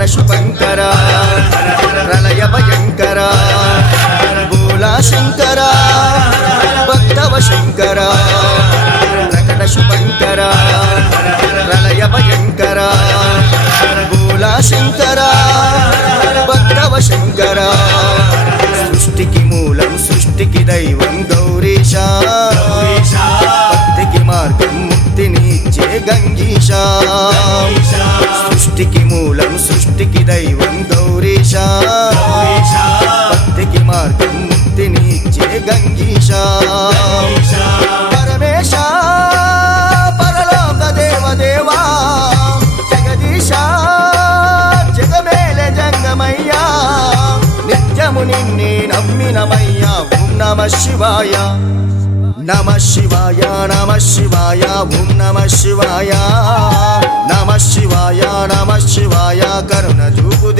ప్రకట శుభంకర ప్రళయ భయంకర భోలా శంకర భక్తవ శంకర ప్రకట శుభంకర ప్రళయ భయంకర భోలా శంకర భక్తవ శంకర సృష్టికి మూలం సృష్టికి దైవం గౌరీశ భక్తికి మార్గం ముక్తిని ఇచ్చే గంగీశ సృష్టికి మూలం సృష్టికి దైవం గౌరీశ భక్తికి మార్గం ముక్తిని ఇచ్చే గంగీశ పరమేశ పరలోక దేవదేవా జగదీశ జగమేల జంగమయ్యా నిత్యము నిన్నే నమ్మినమయ్యా ఓం నమ శివాయ నమ శివాయ నమ శివాయ ఓం నమ శివాయ నమ శివాయ నమ శివాయ కరుణ చూపు